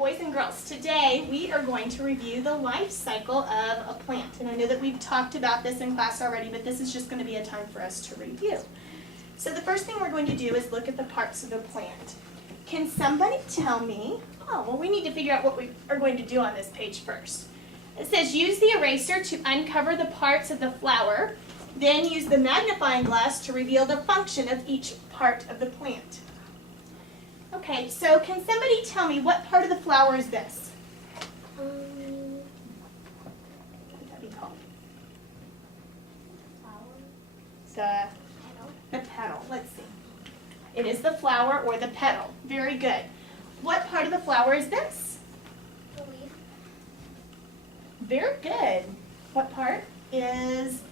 boys and girls, today we are going to review the life cycle of a plant. And I know that we've talked about this in class already, but this is just going to be a time for us to review. So the first thing we're going to do is look at the parts of the plant. Can somebody tell me, we need to figure out what we are going to do on this page first. It says use the eraser to uncover the parts of the flower, then use the magnifying glass to reveal the function of each part of the plant. Okay, so can somebody tell me what part of the flower is this? What would that be called? Flower. The petal. Let's see. It is the flower or the petal. Very good. What part of the flower is this? The leaf. Very good. What part is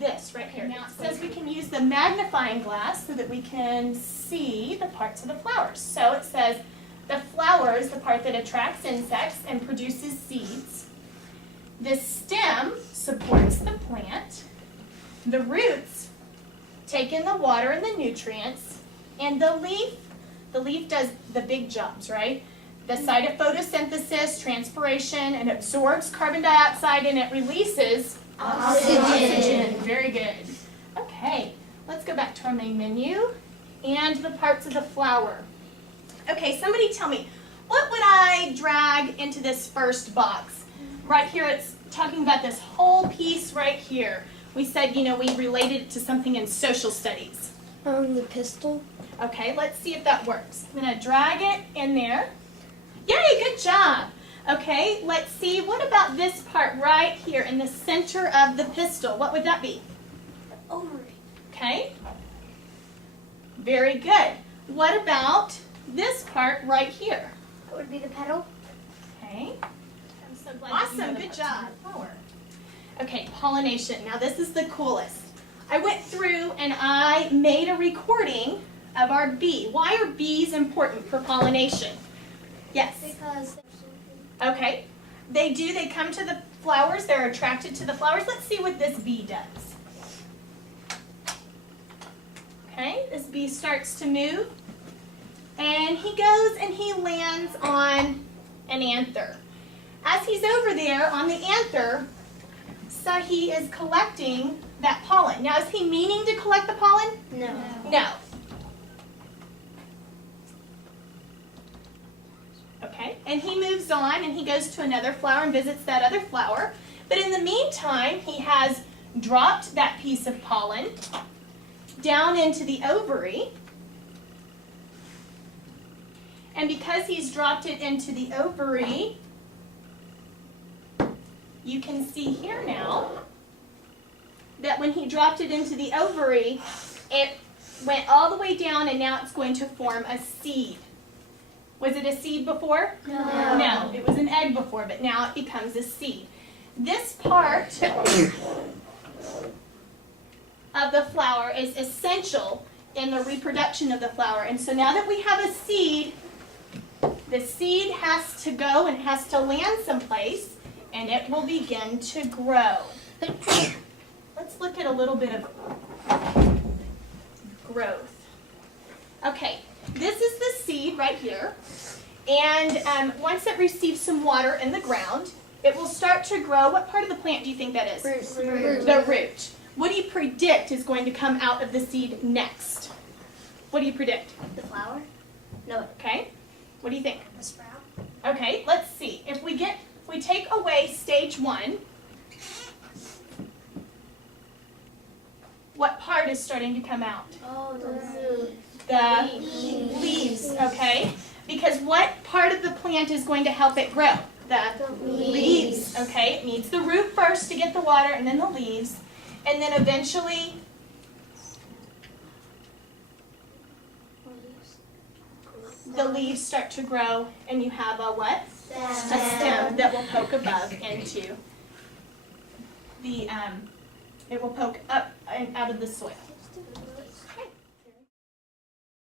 this right here? Now it says we can use the magnifying glass so that we can see the parts of the flowers. So it says the flower is the part that attracts insects and produces seeds. The stem supports the plant. The roots take in the water and the nutrients. And the leaf does the big jobs, right? The site of photosynthesis, transpiration, and absorbs carbon dioxide and it releases oxygen. Very good. Okay, let's go back to our main menu and the parts of the flower. Okay, somebody tell me, what would I drag into this first box? Right here, it's talking about this whole piece right here. We said, we related it to something in social studies. The pistil. Okay, let's see if that works. I'm going to drag it in there. Yay, good job. Okay, let's see, what about this part right here in the center of the pistil? What would that be? The ovary. Okay. Very good. What about this part right here? That would be the petal. Okay. I'm so glad awesome, good job. Okay, pollination. Now this is the coolest. I went through and I made a recording of our bee. Why are bees important for pollination? Yes? Because Okay. They come to the flowers, they're attracted to the flowers. Let's see what this bee does. Okay, this bee starts to move. And he goes and he lands on an anther. As he's over there on the anther, so he is collecting that pollen. Now, is he meaning to collect the pollen? No. No. Okay, and he moves on and he goes to another flower and visits that other flower. But in the meantime, he has dropped that piece of pollen down into the ovary. And because he's dropped it into the ovary, you can see here now that when he dropped it into the ovary, it went all the way down and now it's going to form a seed. Was it a seed before? No. No, it was an egg before, but now it becomes a seed. This part of the flower is essential in the reproduction of the flower. And so now that we have a seed, the seed has to go and has to land someplace, and it will begin to grow. Let's look at a little bit of growth. Okay, this is the seed right here. And once it receives some water in the ground, it will start to grow. What part of the plant do you think that is? Root. The root. What do you predict is going to come out of the seed next? What do you predict? The flower. No. Okay. What do you think? A sprout. Okay, let's see. If we take away stage 1, what part is starting to come out? Oh, the The leaves. leaves, okay? Because what part of the plant is going to help it grow? The leaves, okay? It needs the root first to get the water, and then the leaves. And then eventually, the leaves start to grow, and you have a what? A stem that will poke above into the, it will poke up and out of the soil.